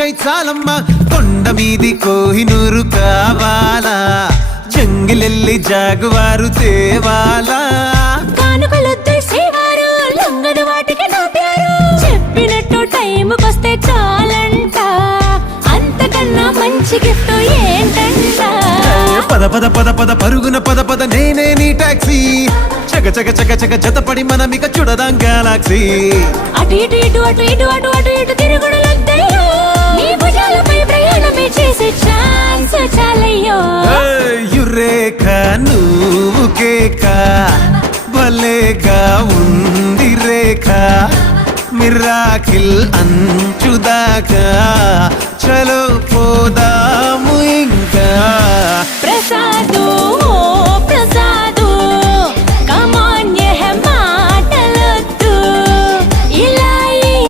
ఇచ్చై చాలమ్మ కొండ మీది కోహినూరు కావాలా జంగిలెల్లి జాగువారు తేవాలా కానుకలొద్దేసేవారు లొంగని వాటికి నా పేరు చెప్పినట్టు టైంకొస్తే చాలంట అంతకన్నా మంచి గిఫ్ట్ ఏంటంట పద పద పద పద పరుగున పద పద నేనే నీ టాక్సీ చక చక చక చక జతపడి మనమిక చూడదాం గెలాక్సీ అటు ఇటు ఇటు అటు ఇటు అటు అటు ఇటు తిరుగుడులొద్దయ్యో నీ భుజాలపై ప్రయాణమే చేసే ఛాన్స్ చాలయ్యో యురేఖ నువ్వు కేక భలేగా ఉంది రేఖ మిరాకిల్ అంచుదాకా చలో పోదాము ఇంకా ప్రసాదు